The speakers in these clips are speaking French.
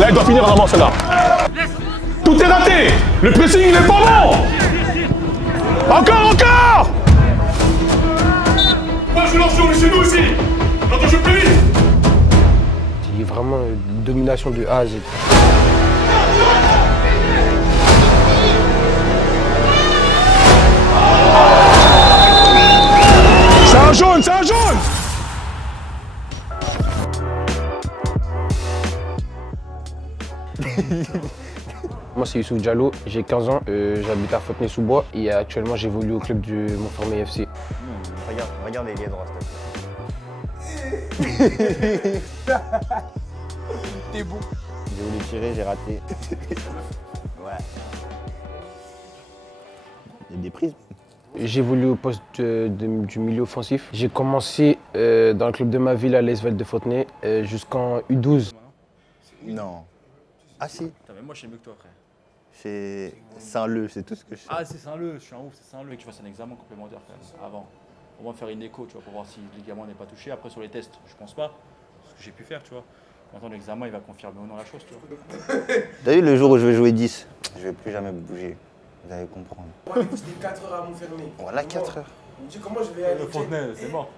Là, il doit finir vraiment, celle-là. Tout est raté. Le pressing, il est pas bon. Encore. Moi, je lance sur chez nous aussi. Quand je plus vite. Il y a vraiment une domination de A à Z. C'est un jaune, c'est un jaune. Moi, c'est Youssouf Diallo, j'ai 15 ans, j'habite à Fontenay-sous-Bois et actuellement j'évolue au club du Montfermeil FC. Regarde les liens droits, s'il te plaît. T'es bon. J'ai voulu tirer, j'ai raté. Ouais. Il y a des prises. J'évolue au poste du milieu offensif. J'ai commencé dans le club de ma ville à l'Esvel de Fontenay jusqu'en U12. Non. Ah si. Putain, mais moi je sais mieux que toi, frère. C'est Saint-Leu, c'est tout ce que je sais. Ah, c'est Saint-Leu, je suis un ouf, c'est Saint-Leu. Que tu fasses un examen complémentaire quand même, avant. Au moins faire une écho, tu vois, pour voir si le ligament n'est pas touché. Après, sur les tests, je pense pas. Ce que j'ai pu faire, tu vois. Maintenant, l'examen, il va confirmer ou non la chose, tu vois. T'as vu le jour où je vais jouer 10, je vais plus jamais bouger. Vous allez comprendre. Moi, du coup, c'était 4 heures à Montfermeil. Voilà, 4 heures. Je me dis, comment je vais aller Le Fontenay, c'est mort.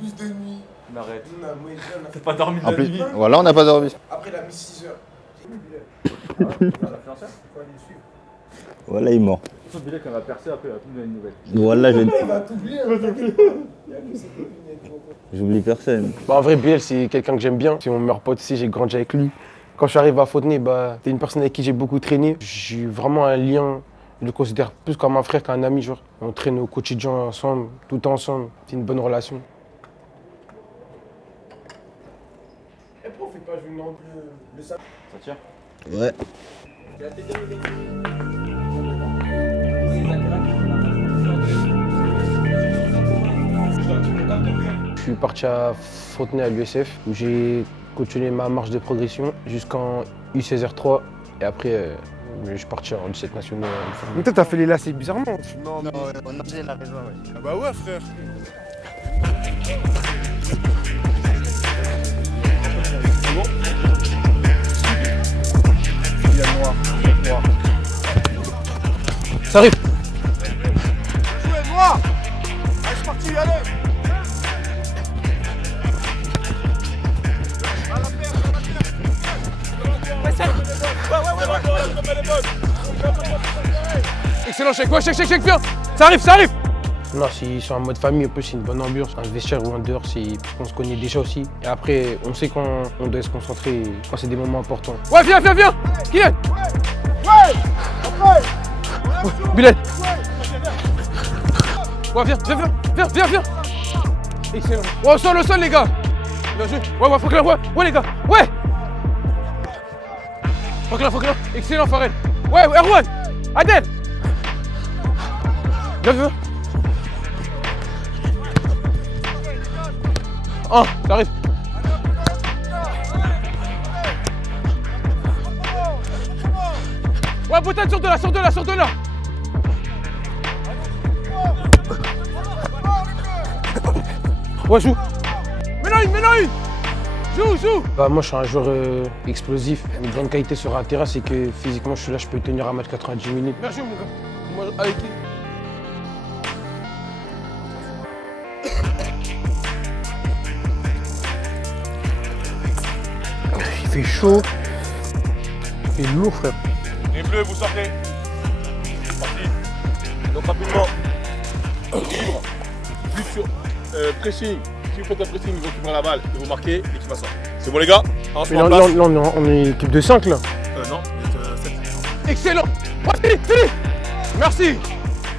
Bus de nuit. Mais arrête. On a T'as pas dormi de En la plus, nuit. voilà, on n'a pas dormi. Après, il a mis 6 heures. Voilà, il ment. Le billet qu'on va percer, après, il va tout me donner une nouvelle. Voilà, Il va t'oublier. j'oublie personne. Bah, en vrai, Biel, c'est quelqu'un que j'aime bien. C'est mon meilleur pote aussi, j'ai grandi avec lui. Quand je suis arrivé à Fontenay, c'est une personne avec qui j'ai beaucoup traîné. J'ai vraiment un lien, je le considère plus comme un frère qu'un ami. Genre. On traîne au quotidien ensemble, tout ensemble. C'est une bonne relation. Et pourquoi on fait pas jouer le samedi? Ça tire? Ouais. Je suis parti à Fontenay à l'USF où j'ai continué ma marche de progression jusqu'en U16R3 et après je suis parti en 17 nationaux. Mais toi t'as fait les lacets bizarrement. Non, j'ai la raison, ouais. Ah bah ouais frère. Il y a noir. Ça arrive. Jouez noir. Allez c'est parti, allez. Excellent, check, viens. Ça arrive. Non, s'ils sont en mode famille, un peu, c'est une bonne ambiance. Un vestiaire ou un dehors, c'est parce qu'on se connaît déjà aussi. Et après, on sait quand on doit se concentrer quand c'est des moments importants. Ouais, viens. Kylian. Ouais. Bilal. Ouais, viens. Excellent. Ouais, au sol, les gars. Bien joué. Ouais, Franklin, ouais, les gars. Ouais. Franklin. Excellent, Farel. Ouais, Erwan. Adel. Viens. Ça arrive. Ouais, Botan, sors de là. Ouais, joue. Mets-en une. Joue. Bah, moi, je suis un joueur explosif. Une grande qualité sur un terrain, c'est que physiquement, je suis là, je peux tenir un match 90 minutes. Merci, mon gars. Moi, avec qui? Il fait chaud. Il fait lourd, frère. Les bleus, vous sortez. C'est parti. Donc, rapidement. Libre. Plus sur pressing. Si vous faites un pressing, vous récupérez la balle et vous marquez l'équipe va sortir. C'est bon, les gars? Mais là, on est équipe de 5, là. Non, vous êtes 7. Excellent. Ouais, fini. Merci.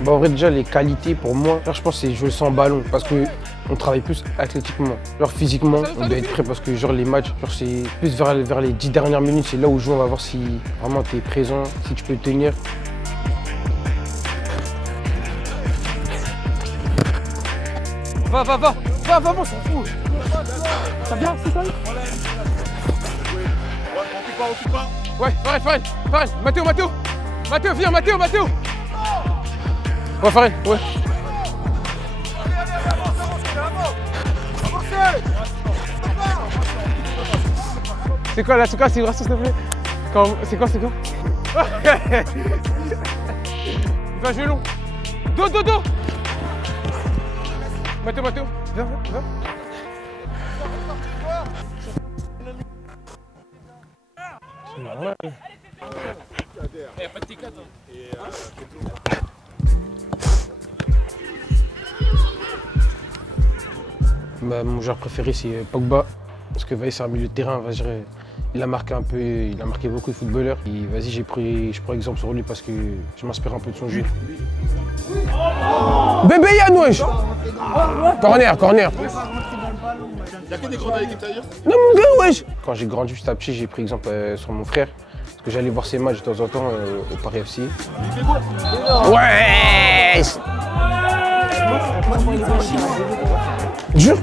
Bah, en vrai, déjà, les qualités, pour moi, je pense que c'est jouer sans ballon. Parce qu'on travaille plus athlétiquement. Genre, physiquement, on doit être prêt parce que, genre, les matchs, c'est plus vers les 10 dernières minutes. C'est là où on va voir si vraiment tu es présent, si tu peux tenir. Va, on s'en fout. Ça vient, c'est ça? Occupe pas. Ouais, Farel. Mathéo, viens, Mathéo. Ouais, Farel, ouais. C'est quoi là? C'est quoi? C'est une s'il te plaît? C'est quoi? Il va jouer long. Dos. Mathéo. Viens. C'est normal. Bah, mon joueur préféré c'est Pogba. Parce que vas-y, c'est un milieu de terrain, il a marqué beaucoup de footballeurs. Et vas-y, je prends exemple sur lui parce que je m'inspire un peu de son jeu. Bébé Yann, wesh! Corner. Il y a que des grands dans l'équipe d'ailleurs. Non mon gars, wesh! Quand j'ai grandi juste à petit, j'ai pris exemple sur mon frère. Parce que j'allais voir ses matchs de temps en temps au Paris FC. Ouais! Jure?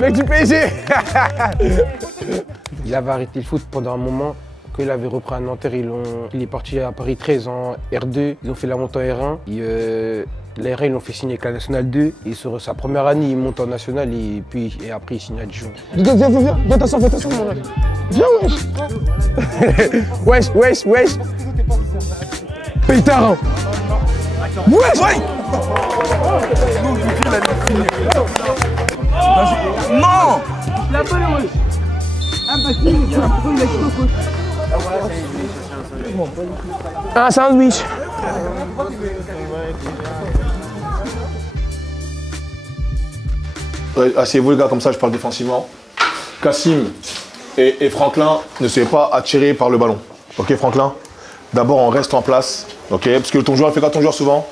Mec du PSG. Il avait arrêté le foot pendant un moment. Quand il avait repris à Nanterre, il est parti à Paris 13 en R2. Ils ont fait la montée en R1. La R1, ils l'ont fait signer avec la Nationale 2. Et sur sa première année, il monte en Nationale et après, il signe à Dijon. Viens t'asseoir, mon gars. Viens, wesh. Wesh. Pétard. Wesh. Non! La balle, wesh! Ah bah si, pourquoi il a dit coach? Un sandwich. Asseyez-vous les gars, comme ça je parle défensivement. Kassim et Franklin ne soyez pas attirés par le ballon. Ok Franklin? D'abord on reste en place. Ok? Parce que ton joueur, il fait quoi ton joueur souvent?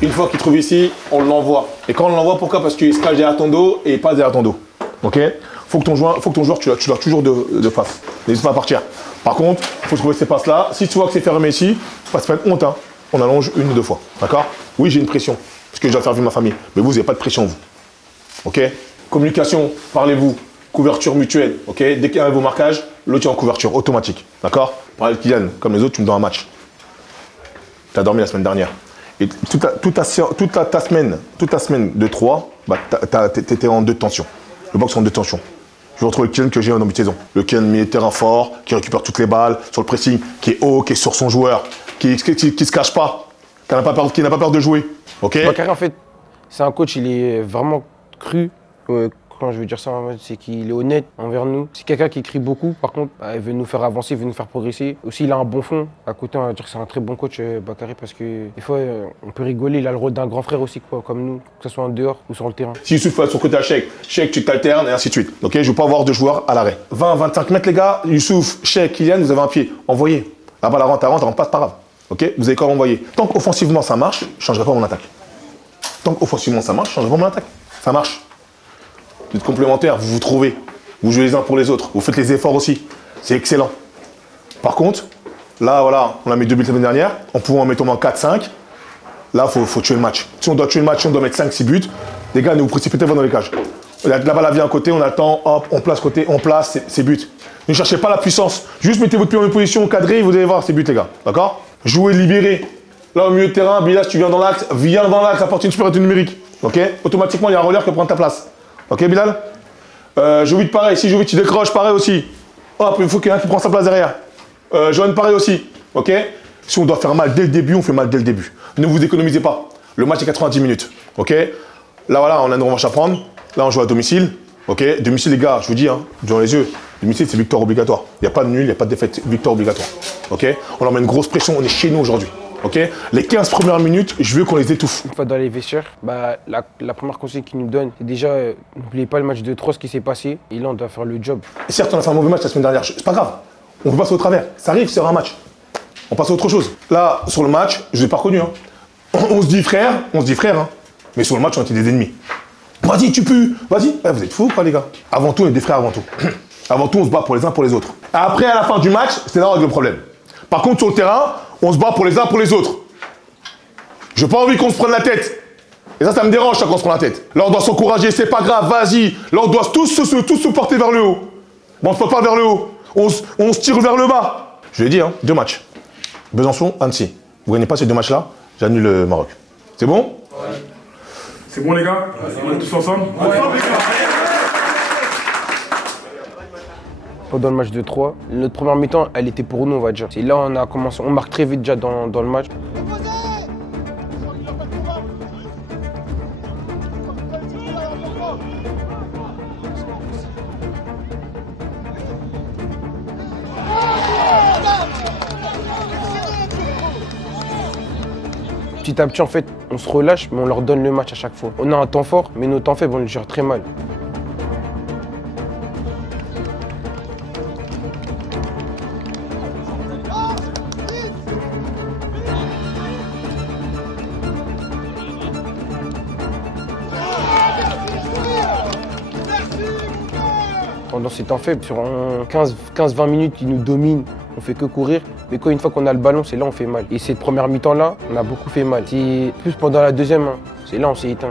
Une fois qu'il trouve ici, on l'envoie. Et quand on l'envoie, pourquoi? Parce qu'il se cache derrière ton dos et il passe derrière ton dos. Ok? Faut que ton joueur, tu l'as toujours de face. N'hésite pas à partir. Par contre, il faut trouver ces passes-là. Si tu vois que c'est fermé ici, c'est pas une honte. Hein. On allonge 1 ou 2 fois. D'accord? Oui, j'ai une pression. Parce que je dois faire vivre ma famille. Mais vous n'avez pas de pression, vous. Ok? Communication, parlez-vous. Couverture mutuelle. Ok? Dès qu'il y a un nouveau marquage, l'autre est en couverture automatique. D'accord? Pareil, Kylian, comme les autres, tu me donnes un match. Tu as dormi la semaine dernière. Et toute ta semaine de 3, bah, tu étais en 2 tensions. Le box en 2 tensions. Je vais retrouver le Kylian que j'ai en début de saison. Le Kylian milieu de terrain fort, qui récupère toutes les balles, sur le pressing, qui est haut, qui est sur son joueur, qui se cache pas, qui n'a pas peur de jouer. Ok? Bakary, en fait, c'est un coach, il est vraiment cru. Quand je veux dire ça, c'est qu'il est honnête envers nous. C'est quelqu'un qui écrit beaucoup, par contre, il veut nous faire avancer, il veut nous faire progresser. Aussi, il a un bon fond. À côté, on va dire que c'est un très bon coach, Bakary, parce que des fois, on peut rigoler. Il a le rôle d'un grand frère aussi, quoi, comme nous, que ce soit en dehors ou sur le terrain. Si Youssouf fait son côté à Cheikh, tu t'alternes et ainsi de suite. Ok? Je ne veux pas avoir de joueurs à l'arrêt. 20-25 mètres, les gars. Youssouf, Cheikh, Kylian, vous avez un pied. Envoyez. La balle rentre, pas de pas grave. Ok? Vous avez quand même envoyé. Tant qu'offensivement ça marche, je ne changerai pas mon attaque. Tant qu'offensivement ça marche, je ne changerai pas mon attaque. Ça marche. Vous êtes complémentaires, vous vous trouvez. Vous jouez les uns pour les autres. Vous faites les efforts aussi. C'est excellent. Par contre, là, voilà, on a mis 2 buts la semaine dernière. On pouvait en mettre au moins 4-5. Là, il faut tuer le match. Si on doit tuer le match, si on doit mettre 5-6 buts, les gars, ne vous précipitez pas dans les cages. La balle, elle vient à côté, on attend, hop, on place côté, on place, c'est but. Ne cherchez pas la puissance. Juste mettez votre pied en position, cadré, vous allez voir, c'est but, les gars. D'accord? Jouez libéré. Là, au milieu de terrain, Bilal, tu viens dans l'axe, apporte une supériorité numérique. Ok? Automatiquement, il y a un roller qui prend ta place. Ok, Bilal? Jovic, pareil. Si Jovic, tu décroches, pareil aussi. Hop, il faut qu'il y ait un qui prend sa place derrière. Johan, pareil aussi. Ok? Si on doit faire mal dès le début, on fait mal dès le début. Ne vous économisez pas. Le match est 90 minutes. Ok? Là, voilà, on a une revanche à prendre. Là, on joue à domicile. Ok? Domicile, les gars, je vous dis, hein, durant les yeux, domicile, c'est victoire obligatoire. Il n'y a pas de nul, il n'y a pas de défaite. Victoire obligatoire. Ok? On leur met une grosse pression, on est chez nous aujourd'hui. Ok? Les 15 premières minutes, je veux qu'on les étouffe. Une fois dans les vestiaires, bah, la première conseil qu'ils nous donnent, c'est déjà, n'oubliez pas le match de 3, ce qui s'est passé. Et là, on doit faire le job. Et certes, on a fait un mauvais match la semaine dernière. C'est pas grave. On peut passer au travers. Ça arrive, c'est un match. On passe à autre chose. Là, sur le match, je ne l'ai pas reconnu. Hein. On se dit frère, hein. Mais sur le match, on était des ennemis. Vas-y, tu peux. Vas-y. Eh, vous êtes fous, quoi, les gars? Avant tout, on est des frères avant tout. Avant tout, on se bat pour les uns pour les autres. Après, à la fin du match, c'est là où on règle le problème. Par contre, sur le terrain, on se bat pour les uns pour les autres. Je n'ai pas envie qu'on se prenne la tête. Et ça me dérange, ça, qu'on se prend la tête. Là, on doit s'encourager, c'est pas grave, vas-y. Là, on doit tous se porter vers le haut. Bon, on se porte pas vers le haut. On se tire vers le bas. Je l'ai dit, hein, 2 matchs. Besançon, Annecy. Vous ne gagnez pas ces 2 matchs-là, j'annule le Maroc. C'est bon? Ouais. C'est bon, les gars? On est tous ensemble? Ouais. pendant le match de 3. Notre première mi-temps, elle était pour nous, on va dire. Et là, on a commencé, on marque très vite déjà dans le match. Petit à petit, en fait, on se relâche, mais on leur donne le match à chaque fois. On a un temps fort, mais nos temps faibles, on les gère très mal. Pendant ces temps faibles, sur 15-20 minutes, ils nous dominent. On fait que courir, mais une fois qu'on a le ballon, c'est là on fait mal. Et cette première mi-temps-là, on a beaucoup fait mal. C'est plus pendant la deuxième, hein. C'est là on s'est éteint.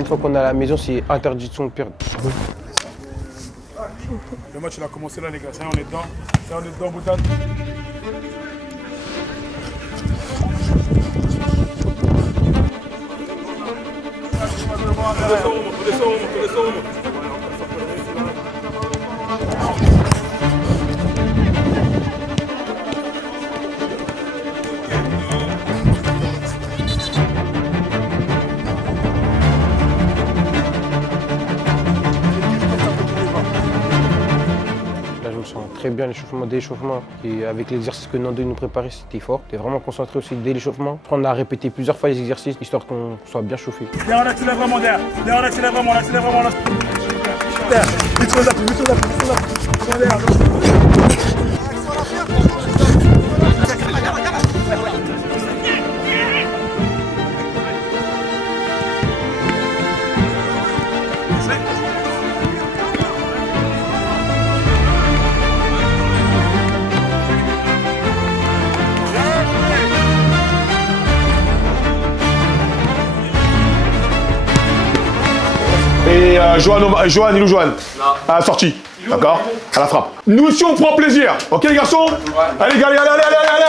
Une fois qu'on est à la maison, c'est interdiction de perdre. Le match il a commencé là les gars, ça y est, on est dedans. Ça y est, on est dedans, Boutade. Là, je me sens très bien, l'échauffement dès l'échauffement. Et avec l'exercice que Nando nous préparait, c'était fort. T'es vraiment concentré aussi dès l'échauffement. On a répété plusieurs fois les exercices, histoire qu'on soit bien chauffé. Derrière, on accélère vraiment derrière. Derrière, on accélère vraiment, on accélère vraiment là. Derrière, vite sur la pluie, vite sur la pluie, vite sur la pluie. Derrière. Et Johan, il ou Johan à la sortie, d'accord? À la frappe. Nous aussi, on prend plaisir. Ok, les garçons? Allez, les gars, allez, allez, allez, allez,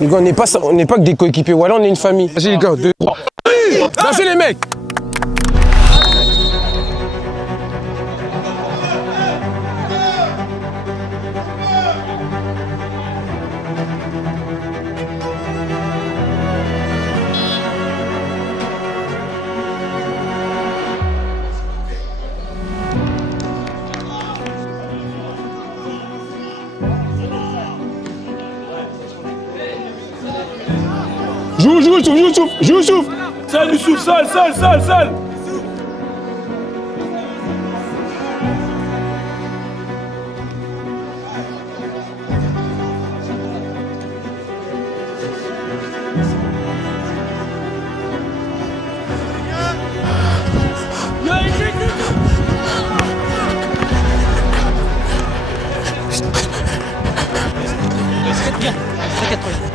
Les gars, on n'est pas que des coéquipiers, voilà, on est une famille. Vas-y les gars, 2, 3. Vas-y les mecs! Joue, Youssouf. Sale, Youssouf, sale.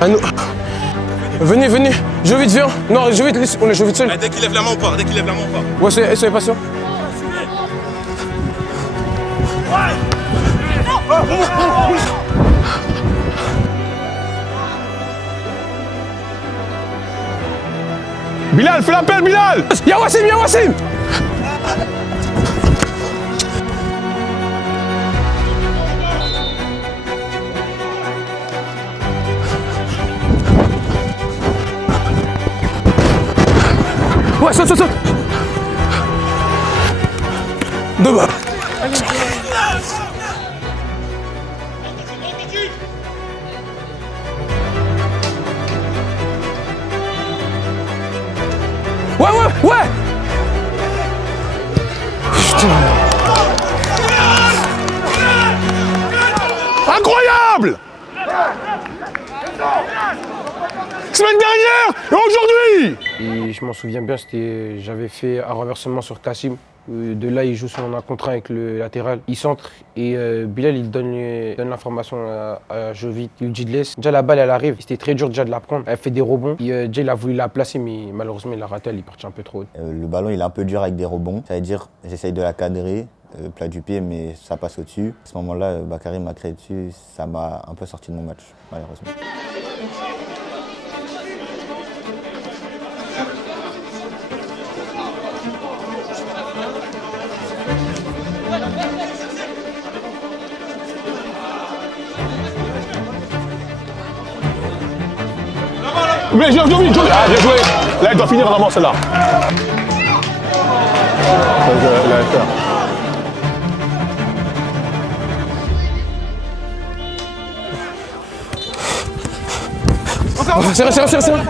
Ah non. Venez, je vais vite, viens. Non, je vais te laisser, je vais te seul. Dès qu'il lève la main, on part, Ouais, soyez patient. Bilal, fais l'appel, Bilal! Y'a Wassim! Ouais, saute, saute, saute. Deux balles. Ouais, ouais, ouais. Putain. Incroyable. Semaine dernière et aujourd'hui. Et je m'en souviens bien, j'avais fait un renversement sur Kassim. De là, il joue son 1 contre 1 avec le latéral. Il centre et Bilal, il donne l'information à Jovic. Il lui dit de laisser. Déjà, la balle, elle arrive. C'était très dur déjà de la prendre. Elle fait des rebonds. Et déjà, il a voulu la placer, mais malheureusement, il a raté. Elle est partie un peu trop haut. Le ballon, il est un peu dur avec des rebonds. Ça veut dire, j'essaye de la cadrer, plat du pied, mais ça passe au-dessus. À ce moment-là, Bakary m'a créé dessus. Ça m'a un peu sorti de mon match, malheureusement. Bien joué, Jovic, Jovic. Ah, bien joué. Là, il doit finir vraiment celle-là. C'est vrai.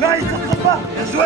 Là, il s'en pas. Bien joué.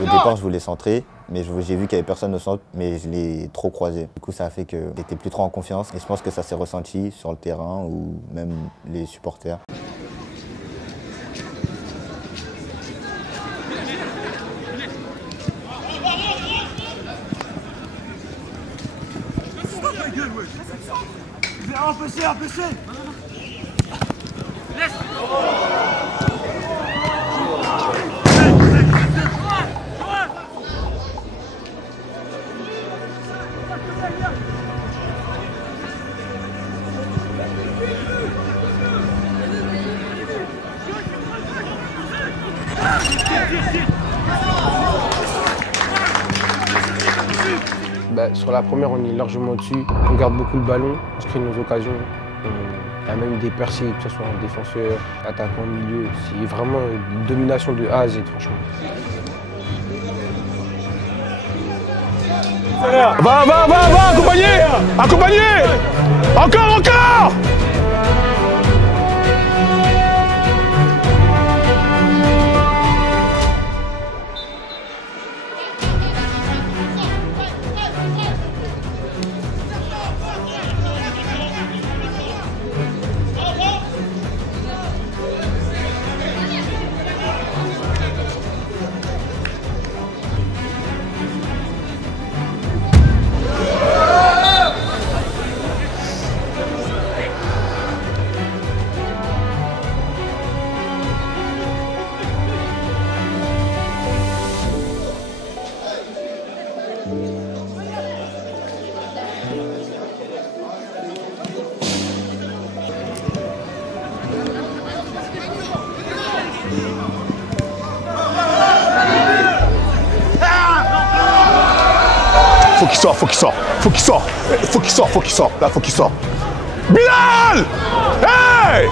Au départ, je voulais centrer, mais j'ai vu qu'il n'y avait personne au centre, mais je l'ai trop croisé. Du coup, ça a fait que j'étais plus trop en confiance. Et je pense que ça s'est ressenti sur le terrain ou même les supporters. Empêchez. Sur la première, on est largement au-dessus. On garde beaucoup le ballon, on se crée nos occasions. Il y a même des percées, que ce soit en défenseur, attaquant, milieu. C'est vraiment une domination de A à Z, franchement. Va, accompagnez. Encore. Faut qu'il sorte. Là, faut qu'il sorte. Bilal! Hey!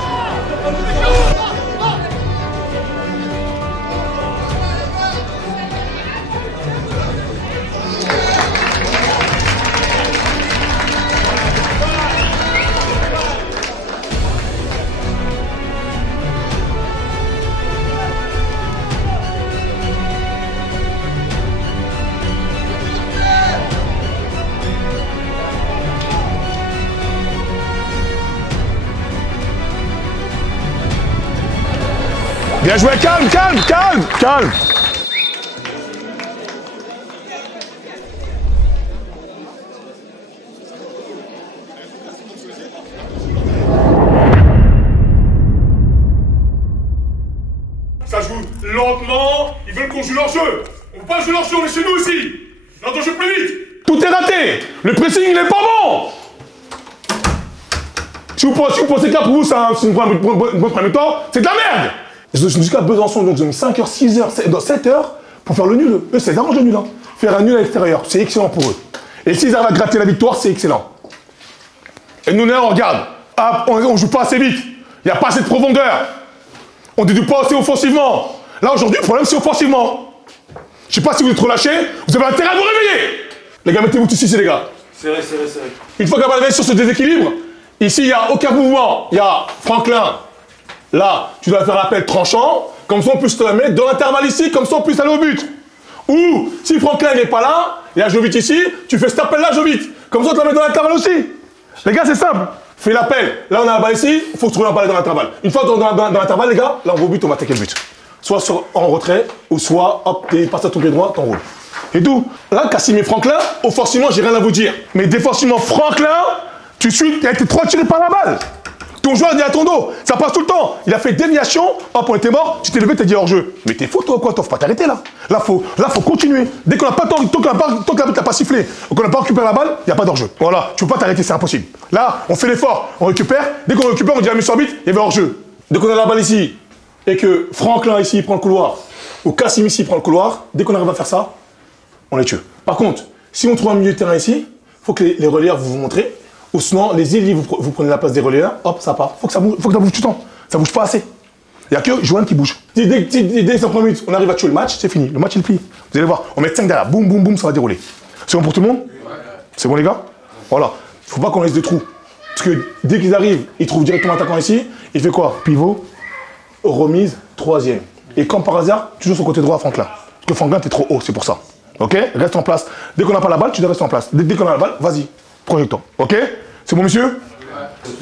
Bien joué, calme, calme, calme, calme. Ça joue lentement, ils veulent qu'on joue leur jeu. On peut pas jouer leur jeu, on est chez nous aussi. Non, on joue plus vite. Tout est raté. Le pressing, il est pas bon. Si vous pensez que là, pour vous, c'est une bonne première temps, c'est de la merde. Jusqu'à Besançon, donc ils ont mis 5 heures, 6 heures, 7 heures pour faire le nul. Eux, c'est arrange le nul. Hein. Faire un nul à l'extérieur, c'est excellent pour eux. Et s'ils arrivent à gratter la victoire, c'est excellent. Et nous, là, on regarde. Ah, on joue pas assez vite. Il n'y a pas assez de profondeur. On ne déduit pas assez offensivement. Là, aujourd'hui, le problème, c'est offensivement. Je sais pas si vous êtes relâchés, vous avez intérêt à vous réveiller. Les gars, mettez-vous tous ici, les gars. C'est vrai, c'est vrai, c'est vrai. Une fois qu'on va sur ce déséquilibre, ici, il n'y a aucun mouvement. Il y a Franklin. Là, tu dois faire appel tranchant. Comme ça, on peut se la mettre dans l'intervalle ici. Comme ça, on peut aller au but. Ou, si Franklin n'est pas là, il y a Jovic ici, tu fais cet appel-là, Jovic. Comme ça, on te la met dans l'intervalle aussi. Les gars, c'est simple. Fais l'appel. Là, on a la balle ici, il faut trouver la balle dans l'intervalle. Une fois dans l'intervalle, les gars, là, on va au but, on va attaquer le but. Soit en retrait, ou soit, hop, t'es passé à ton pied droit, t'enroules. Et tout. Là, Kassim et Franklin, offensivement, j'ai rien à vous dire. Mais défensivement, Franklin, tu suis, il a été trop tiré par la balle. Ton joueur il est à ton dos, ça passe tout le temps. Il a fait déviation, hop, on était mort, tu t'es levé, t'as dit hors jeu. Mais t'es fou toi quoi, t'offres faut pas t'arrêter là. Là, faut continuer. Dès qu'on n'a pas tant que l'arbitre n'a pas sifflé, qu'on n'a pas récupéré la balle, il n'y a pas d'hors-jeu. Voilà, tu peux pas t'arrêter, c'est impossible. Là, on fait l'effort, on récupère. Dès qu'on récupère, on dit à monsieur arbitre, il y avait hors-jeu. Dès qu'on a la balle ici, et que Franklin ici prend le couloir, ou Kassim ici prend le couloir, dès qu'on arrive à faire ça, on les tue. Par contre, si on trouve un milieu de terrain ici, il faut que les relayeurs vous montrez. Ou sinon, les ailiers, vous prenez la place des relayeurs, hop, ça part. Faut que ça bouge tout le temps. Ça bouge pas assez. Il n'y a que Johan qui bouge. Dès les 5 minutes, on arrive à tuer le match, c'est fini. Le match, il plie. Vous allez voir, on met 5 derrière. Boum, boum, boum, ça va dérouler. C'est bon pour tout le monde? C'est bon, les gars? Voilà. Il ne faut pas qu'on laisse de trous. Parce que dès qu'ils arrivent, ils trouvent directement l'attaquant ici. Il fait quoi? Pivot, remise, troisième. Et comme par hasard, toujours sur le côté droit, Franklin. Parce que Franklin, t'es trop haut, c'est pour ça. Ok? Reste en place. Dès qu'on n'a pas la balle, tu dois rester en place. Dès qu'on a la balle, vas-y. Projecteur. Ok? C'est bon, monsieur? Ouais.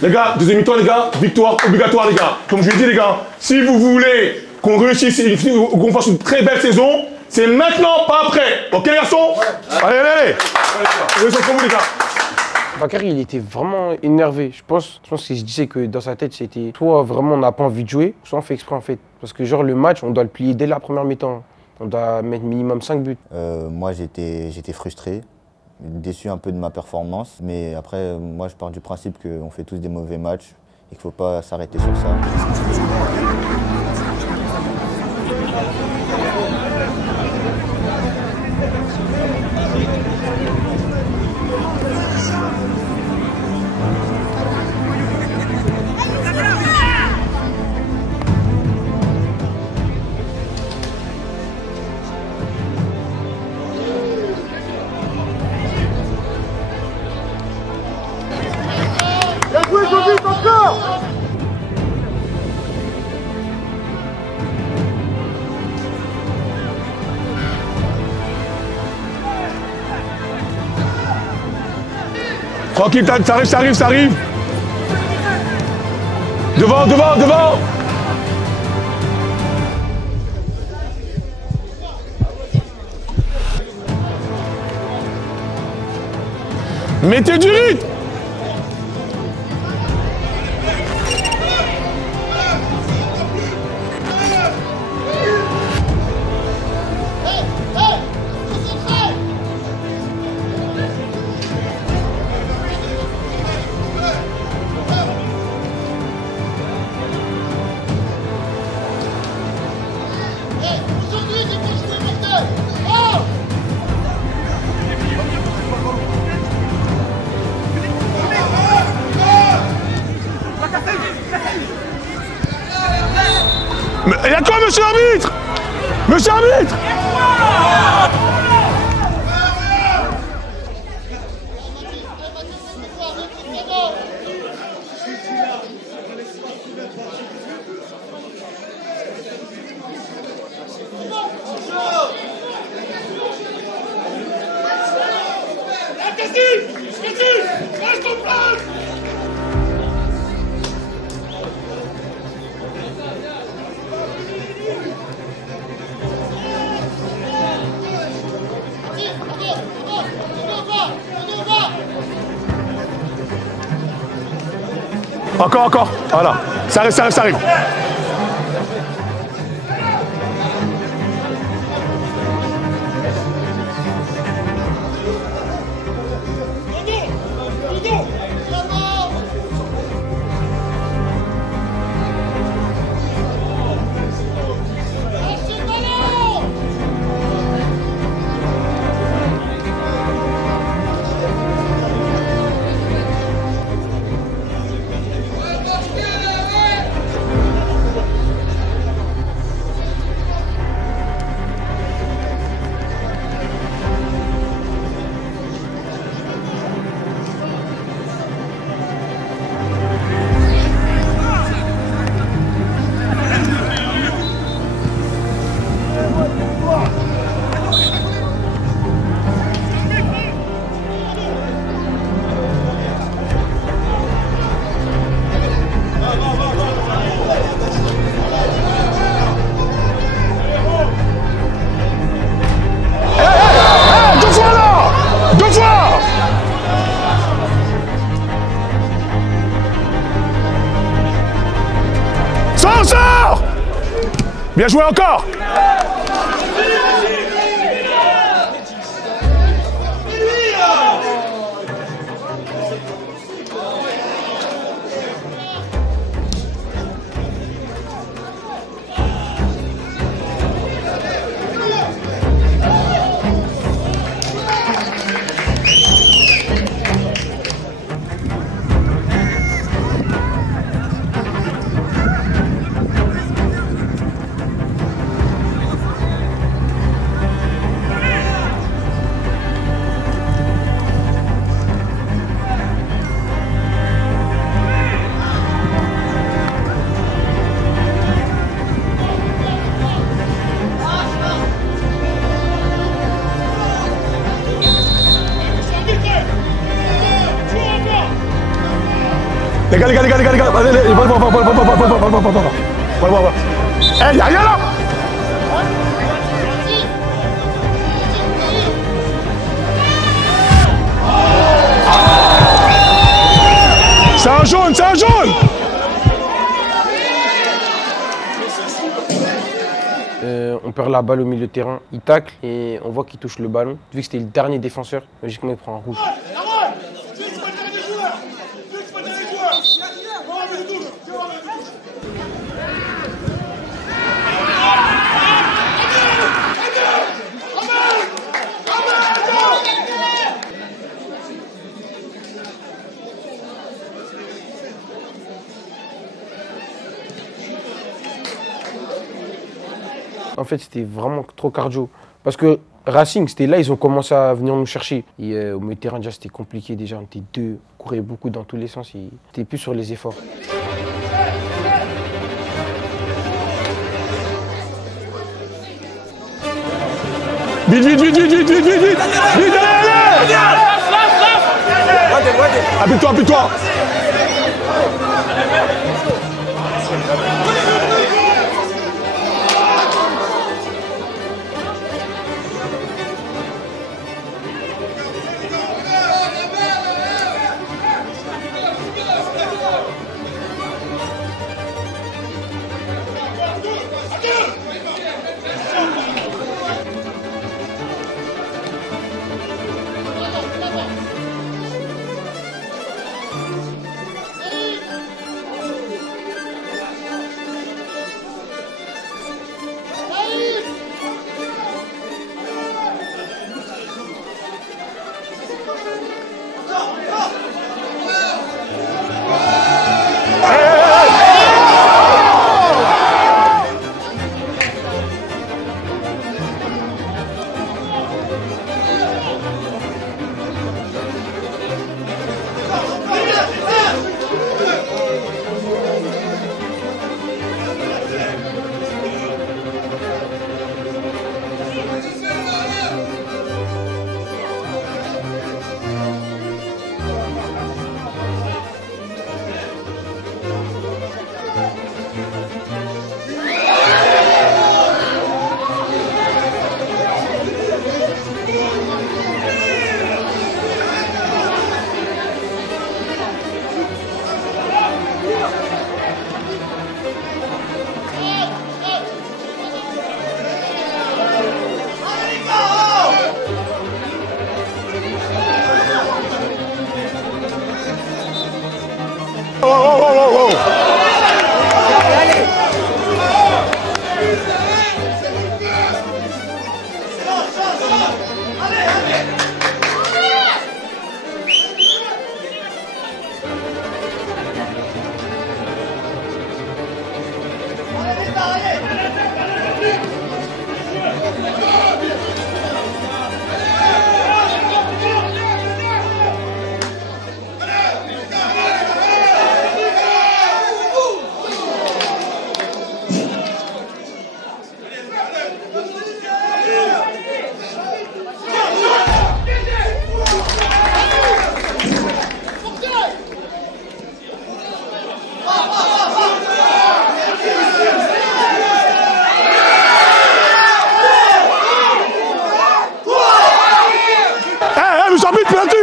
Les gars, deuxième mi-temps, les gars, victoire obligatoire, les gars. Comme je l'ai dit, les gars, si vous voulez qu'on réussisse, qu'on fasse une très belle saison, c'est maintenant, pas après. Ok, garçons? Ouais. Allez, allez, allez. Réussissons pour vous, les gars. Bakary, il était vraiment énervé. Je pense que je disais que dans sa tête, c'était soit vraiment on n'a pas envie de jouer, soit on fait exprès en fait. Parce que genre le match, on doit le plier dès la première mi-temps. On doit mettre minimum 5 buts. Moi, j'étais frustré. Déçu un peu de ma performance, mais après, moi je pars du principe qu'on fait tous des mauvais matchs et qu'il ne faut pas s'arrêter sur ça. Tranquille, ça arrive. Devant. Mettez du rythme. Mais il y a quoi, monsieur l'arbitre? Monsieur l'arbitre! Reste en place! Encore, encore. Voilà. Ça arrive, ça arrive, ça arrive. Bien joué encore. Les gars, allez, y'a rien là. C'est un jaune, c'est un jaune. On perd la balle au milieu de terrain, il tacle et on voit qu'il touche le ballon. Vu que c'était le dernier défenseur, logiquement il prend un rouge. En fait, c'était vraiment trop cardio. Parce que Racing, c'était là, ils ont commencé à venir nous chercher. Et au milieu de terrain, déjà, c'était compliqué. Déjà, on était deux, on courait beaucoup dans tous les sens. Et c'était plus sur les efforts. Vite, vite, vite, vite, vite, vite, vite, vite, vite, allez, allez. Appuie-toi, appuie-toi. Oh, oh, oh, oh, oh. J'habite penalty.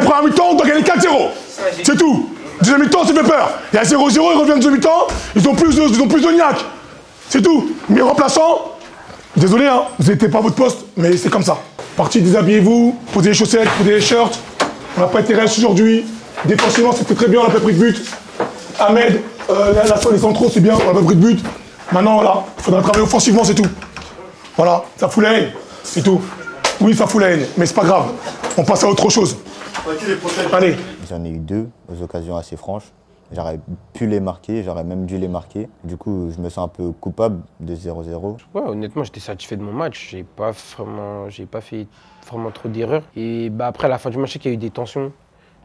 Première mi-temps, on doit gagner 4-0. C'est tout. Deuxième mi-temps, ça fait peur. Il y a 0-0, ils reviennent deuxième mi-temps, ils ont plus de niaque. C'est tout. Mais remplaçant, désolé, hein, vous n'étiez pas à votre poste, mais c'est comme ça. Parti, déshabillez-vous, posez les chaussettes, posez les shirts. On n'a pas été réels aujourd'hui. Défensivement, c'était très bien, on n'a pas pris de but. Ahmed, les centraux, c'est bien, on n'a pas pris de but. Maintenant, là, il faudra travailler offensivement, c'est tout. Voilà, ça fout la haine, c'est tout. Oui, ça fout la haine, mais c'est pas grave. On passe à autre chose. Allez. J'en ai eu 2 aux occasions assez franches. J'aurais pu les marquer, j'aurais même dû les marquer. Du coup, je me sens un peu coupable de 0-0. Ouais, honnêtement, j'étais satisfait de mon match. J'ai pas fait vraiment trop d'erreurs. Et bah, après, à la fin du match, je sais qu'il y a eu des tensions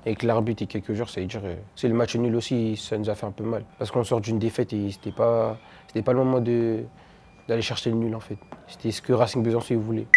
avec l'arbitre et quelques jours. Ça veut dire, c'est le match nul aussi, ça nous a fait un peu mal. Parce qu'on sort d'une défaite et c'était pas le moment d'aller chercher le nul en fait. C'était ce que Racing Besançon voulait.